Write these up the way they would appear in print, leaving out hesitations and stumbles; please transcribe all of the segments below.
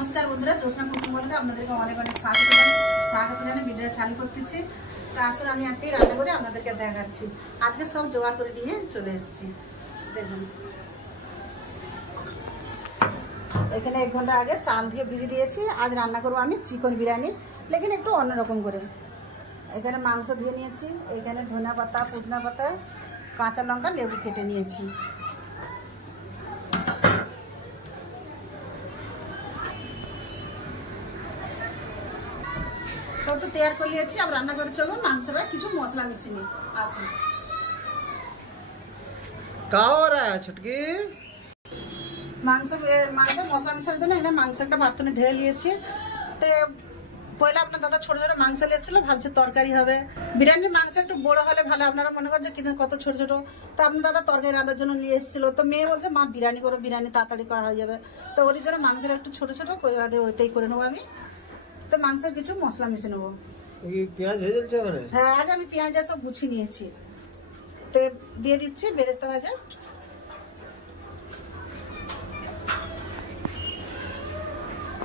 नमस्कार बंधुरा जोशना कुकिंग ब्लगे আপনাদেরকে অনেক অনেক স্বাগত জানাই ভিডিও চালু করতেছি। তো আসলে আমি আজকে রান্না করে আপনাদেরকে দেখাচ্ছি। আজকে সব জোগাড় করে নিয়ে চলে এসেছি। দেখুন এখানে 1 ঘন্টা আগে চাল দিয়ে ভিজিয়ে দিয়েছি। আজ রান্না করব আমি চিকেন বিরিয়ানি, লেকিন একটু অন্যরকম করে। এখানে মাংস দিয়ে নিয়েছি, এখানে ধনিয়া পাতা, পুদিনা পাতা, কাঁচা লঙ্কা, লেবু কেটে নিয়েছি। सब तो तैयार कर लिया। अब रान्ना करे चलो मांसटा किछु मसला मिशिए आसुन। का हो रहा है छुटकी? मांस मसला मिशार জন্য এখানে মাংস একটা বাতনে ঢেলে নিয়েছি। তো পয়লা আপনার দাদা ছোট ছোট মাংস নিয়েছিল, ভাবছে তরকারি হবে। বিরিয়ানির মাংস একটু বড় হলে ভালো, আপনারা মনে করেন যে কিনা কত ছোট ছোট। তো আপনার দাদা তরকারি রান্নার জন্য নিয়ে এসেছিল। তো মেয়ে বলছে মা বিরিয়ানি করো, বিরিয়ানি তাড়াতাড়ি করা হয়ে যাবে। তো ওর জন্য মাংসটা একটু ছোট ছোট কই বাদে ওইটাই করে নেবো আমি। তো মাংসের কিছু মশলা মিশে নেবো। পেঁয়াজ ভেজে দিতে হবে? হ্যাঁ, আগে আমি পেঁয়াজটা সব গুছিয়ে নিয়েছি। তো দিয়ে দিচ্ছি বেরেস্তা ভাজা,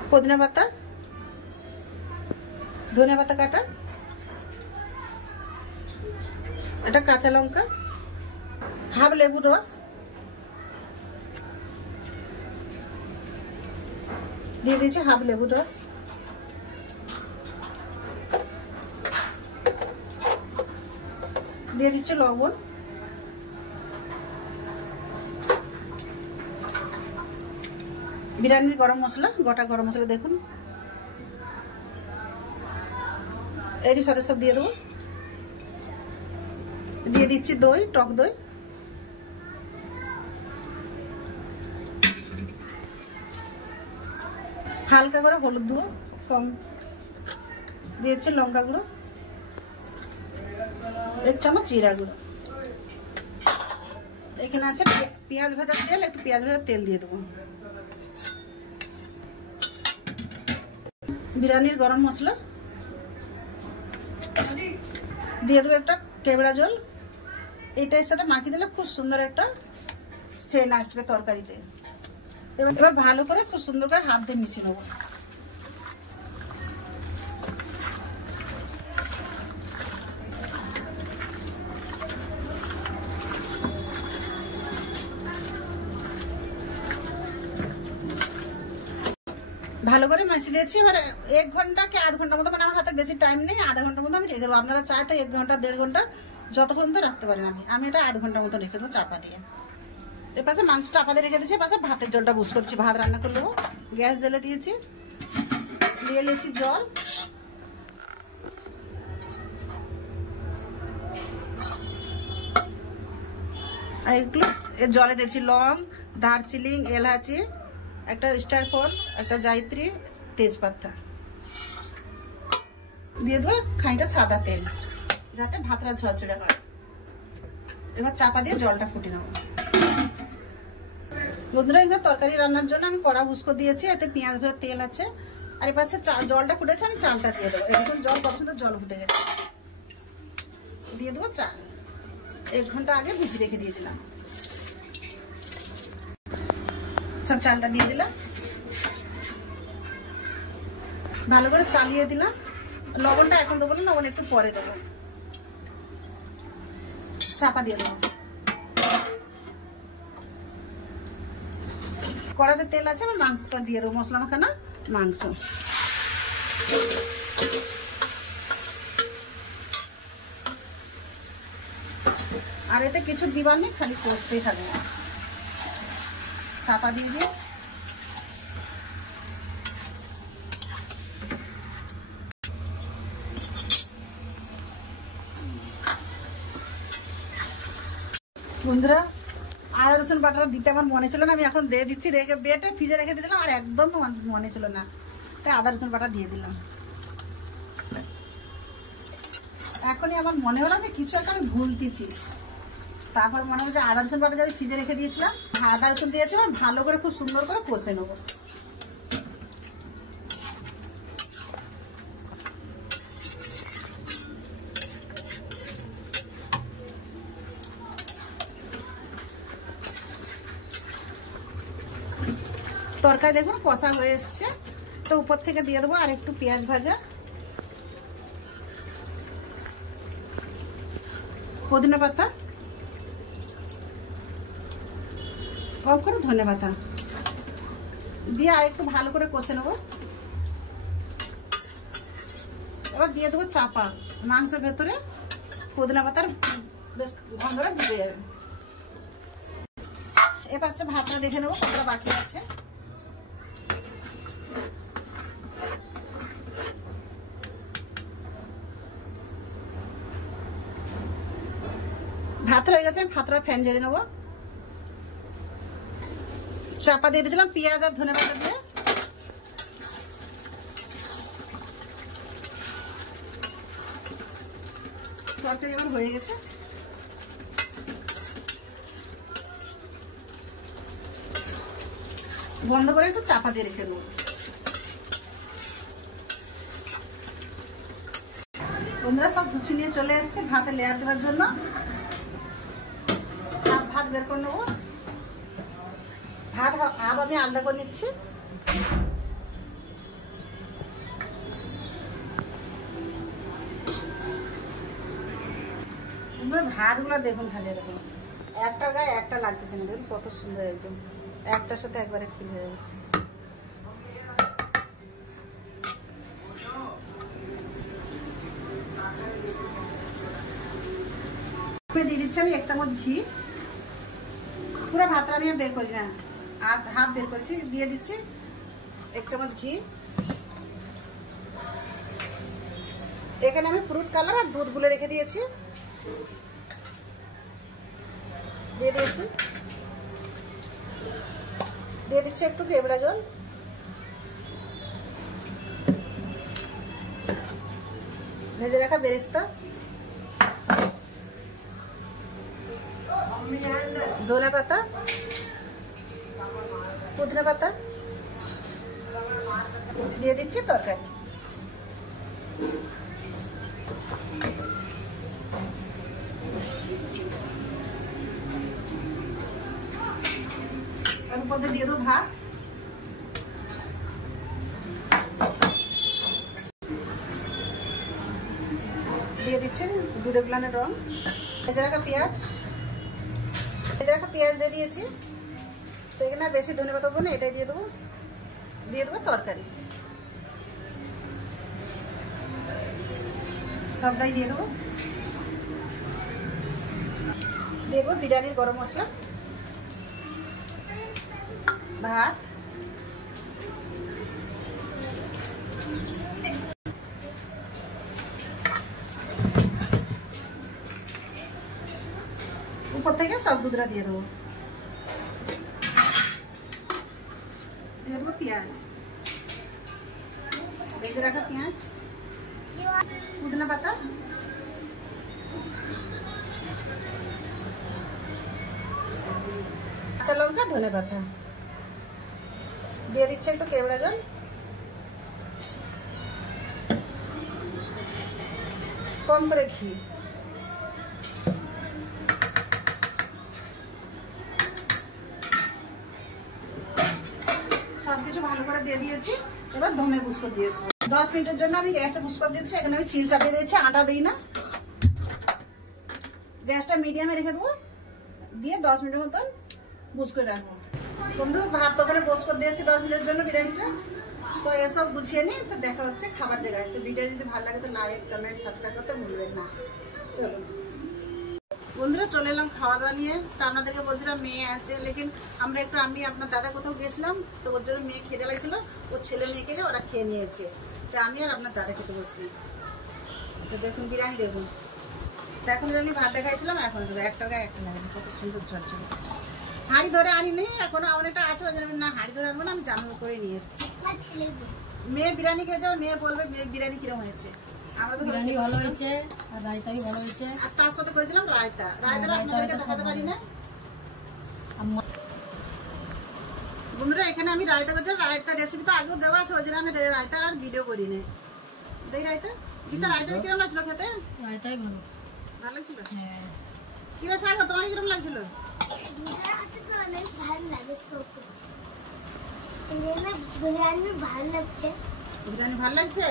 পুদিনা পাতা, ধনিয়া পাতা কাটা, এটা কাঁচা লঙ্কা, হাফ লেবু রস দিয়ে দিয়েছি, হাফ লেবু রস দিয়ে দিচ্ছি, লবণ, বিরিয়ানির গরম মশলা, গোটা গরম মশলা দেখুন এরই সাথে সব দিয়ে দেবো। দিয়ে দিচ্ছি দই, টক দই, হালকা করে হলুদ গুঁড়ো কম দিয়েছি, লঙ্কা গুঁড়ো, 1 চামচ জিরা গুঁড়ো। এখানে আছে পেঁয়াজ ভাজা তেল, একটু পেঁয়াজ ভাজা তেল দিয়ে দেবো। বিরিয়ানির গরম মশলা দিয়ে দেবো, একটা কেবড়া জল। এটার সাথে মাখিয়ে দিলে খুব সুন্দর একটা সেন্ট আসবে তরকারিতে। এবার ভালো করে খুব সুন্দর করে হাত দিয়ে মিশিয়ে নেবো। ভালো করে মিশিয়ে দিয়েছি। এবার 1 ঘন্টা কি আধ ঘন্টার মতো, মানে আমার হাতে বেশি টাইম নেই, আধা ঘন্টার মতো আমি রেখে দেবো। আপনারা চাই তো 1 ঘন্টা 1.5 ঘন্টা যতক্ষণ তো রাখতে পারেন। আমি এটা আধ ঘন্টার মতো রেখে দেবো চাপা দিয়ে। এর পাশে মাংস চাপা দিয়ে রেখে দিয়েছি, পাশে ভাতের জলটা বুস করছি। ভাত রান্না করে নেবো, গ্যাস জ্বেলে দিয়েছি, দিয়ে নিয়েছি জল। আর এগুলো জলে দিয়েছি লং, দারচিনি, এলাচি, একটা স্টার ফল, একটা জায়ত্রী, তেজপাতা দিয়ে দেবো, খানিকটা সাদা তেল যাতে ভাতটা ঝরঝরে হয়। এবার চাপা দিয়ে জলটা ফুটে নেব। বন্ধুরা এখানে তরকারি রান্নার জন্য আমি কড়া বুসকো দিয়েছি, এতে পেঁয়াজ ভাজা তেল আছে। আর এর পাশে জলটা ফুটেছে, আমি চালটা দিয়ে দেবো। এরকম জল কত সুন্দর জল ফুটে গেছে। দিয়ে দেবো চাল, 1 ঘন্টা আগে ভিজিয়ে রেখে দিয়েছিলাম। সব চালটা দিয়ে দিলাম, ভালো করে চালিয়ে দিলাম। লবণটা এখন দেবো না, লবণ একটু পরে দেবো। চাপা দিয়ে দেবো। কড়াতে তেল আছে, আমি মাংসটা দিয়ে দেবো, মশলা মাখানা মাংস। আর এতে কিছু দিবার নেই, খালি কষতেই থাকবে। চাপা দিয়ে দিয়ে বন্ধুরা আদা রসুন বাটাটা দিতে আমার মনে ছিল না, আমি এখন দিয়ে দিচ্ছি। রেখে বেটে ফ্রিজে রেখে দিয়েছিলাম, আর একদম মনে ছিল না, তাই আদা রসুন বাটা দিয়ে দিলাম। এখনই আমার মনে হলো আমি কিছু একটা আমি ভুলতেছি। তারপর মনে হলো যে আদা রসুন বাটা আমি ফ্রিজে রেখে দিয়েছিলাম, আদা রসুন দিয়েছিলাম, ভালো করে খুব সুন্দর করে কষে নেবো। তরকারি দেখুন কষা হয়ে এসছে। তো উপর থেকে দিয়ে দেবো আর একটু পেঁয়াজ ভাজা, পুদিনা পাতা, অল্প করে ধনে পাতা দিয়ে আর একটু ভালো করে কষে নেবো। এবার দিয়ে দেবো চাপা, মাংসের ভেতরে পুদিনা পাতার বেশ গন্ধটা ঢুকে যাবে। এবার হচ্ছে ভাতটা দেখে নেবো কতটা বাকি আছে। ভাত হয়ে গেছে, ভাতটা ফ্যান ঝেড়ে নেবো। চাপা দিয়ে দিয়েছিলাম পেঁয়াজ আর ধনে পাতা দিয়ে। তরকারি এবার হয়ে গেছে, বন্ধ করে একটু চাপা দিয়ে রেখে দেবো। বন্ধুরা সব গুছি নিয়ে চলে এসছে ভাতে লেয়ার দেওয়ার জন্য। ভাত বের করে নেবো, ভাত হাফ আমি আলাদা করে নিচ্ছি। ভাতগুলো দেখুন খালি এরকম একটার গায়ে একটা লাগতেছে না, দেখুন কত সুন্দর একদম একটার সাথে একবারে ফিল হয়ে যাবে। দিয়ে দিচ্ছি আমি 1 চামচ ঘি, পুরো ভাতটা আমি বের করি না, আর হাফ বের করছি। দিয়ে দিচ্ছি 1 চামচ ঘি। এখানে আমি ফ্রুট কালার আর দুধগুলো রেখে দিয়েছি, দিয়ে দিয়েছি। দিয়ে দিচ্ছি একটু কেবড়া জল, ভেজে রাখা বেরেস্তা, ধনে পাতা, পুদিনা পাতা, দিয়ে দিচ্ছি তরকারি। উপর দিয়ে দেবো ভাত, দিয়ে দিচ্ছি দুধে গুলানের রং, ভেজে রাখা পেঁয়াজ, দিয়ে দিয়েছি। তো এখানে আর বেশি ধনে পাতা দেবো না, এটাই দিয়ে দেবো। দিয়ে দেবো তরকারি, সবটাই দিয়ে দেবো। দিয়ে দেবো বিরিয়ানির গরম মশলা, ভাত, উপর থেকে সব দুধরা দিয়ে দেবো। দিয়ে দেবো পেঁয়াজ, ভেজে রাখা পেঁয়াজ, পুদিনা পাতা, কাঁচা লঙ্কা, ধনে পাতা, দিয়ে দিচ্ছে একটু কেওড়া জল, কম করে ঘি, সবকিছু ভালো করে দিয়ে দিয়েছি। এবার দমে বুস্কো দিয়েছি 10 মিনিটের জন্য। আমি গ্যাসে বুস্কো দিয়েছি, এখানে আমি সিল চাপিয়ে দিয়েছি, আটা দিই না। গ্যাসটা মিডিয়ামে রেখে দেবো, দিয়ে 10 মিনিটের মতন বুস্কো রাখবো। বন্ধু ভাত তো করে বুস্কো দিয়েছি 10 মিনিটের জন্য বিরিয়ানিটা। তো এসব গুছিয়ে নিই, তো দেখা হচ্ছে খাবার জায়গায়। তো ভিডিও যদি ভালো লাগে তো লাইক, কমেন্ট, সাবস্ক্রাইব করতে ভুলবেন না। চলো বন্ধুরা চলে এলাম খাওয়া দাওয়া নিয়ে। তো আপনাদেরকে বলছিলাম মেয়ে আছে, লেকিন আমরা একটু আমি আপনার দাদা কোথাও গেছিলাম, তো ওর জন্য মেয়ে খেতে লাগছিল, ওর ছেলে মেয়ে গেলে ওরা খেয়ে নিয়েছে। তো আমি আর আপনার দাদা খেতে বসছি। তো দেখুন বিরিয়ানি দেখুন। তো এখন আমি ভাত দেখাইছিলাম, এখন দেবো একটার গায়ে একটা লাগে, কত সুন্দর ঝরঝর। হাঁড়ি ধরে আনি নেই এখনো, অনেকটা আছে, ওই জন্য না হাঁড়ি ধরে আনবো না, আমি জামা করে নিয়ে এসেছি। মেয়ে বিরিয়ানি খেয়ে যাও, মেয়ে বলবে বিরিয়ানি কিরম হয়েছে। আমরা তো বিরিয়ানি ভালো হয়েছে, আর রায়তাই ভালো হয়েছে। আর তার সাথে করেছিলাম রায়তা, রায়তাটা আপনাদেরকে দেখাতে পারি না। বন্ধুরা এখানে আমি রায়তা করছি, রায়তা রেসিপি তো আগেও দেওয়া আছে, ওই জন্য আমি রায়তা আর ভিডিও করি না। দেই রায়তা, কিন্তু রায়তা কিরম লাগছিল খেতে? রায়তাই ভালো, ভালো লাগছিল। হ্যাঁ কিরে সাগর, তোমার কিরম লাগছিল? বিরিয়ানি ভালো লাগছে। বিরিয়ানি ভালো লাগছে?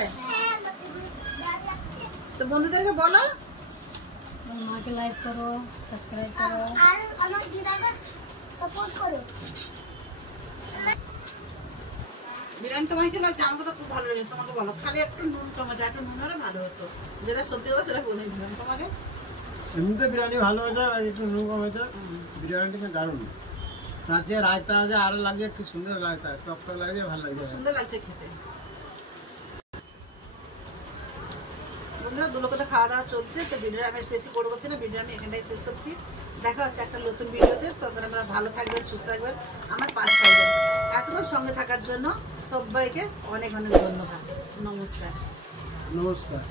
তো বন্ধুদেরকে বলো, মাকে লাইক করো, সাবস্ক্রাইব করো আর আমার দিদাকে সাপোর্ট করো। বিরিয়ানি তোমাকে কি লাগছে? আমাকে তো খুব ভালো লেগেছে। তোমাকে বলো, খালি একটু নুন কম আছে, একটু নুন হলে ভালো হতো। যেটা সত্যি কথা সেটা বলে দিলাম তোমাকে। এমনিতে বিরিয়ানি ভালো হয়েছে আর একটু নুন কম হয়েছে। বিরিয়ানিটা দারুণ। তার যে রায়তা আছে আরো লাগছে, কি সুন্দর রায়তা, টক টক লাগছে, ভালো খুব লাগছে। সুন্দর লাগছে খেতে। বন্ধুরা, দুলোকে খাওয়া দাওয়া চলছে, তো ভিডিও আমি বেশি বড় করছি না, ভিডিও আমি এখানটাই শেষ করছি। দেখা হচ্ছে একটা নতুন ভিডিওতে। তখন আপনারা ভালো থাকবেন, সুস্থ থাকবেন, আমার পাশে থাকবেন। এতক্ষণ সঙ্গে থাকার জন্য সবাইকে অনেক অনেক ধন্যবাদ। নমস্কার। নমস্কার।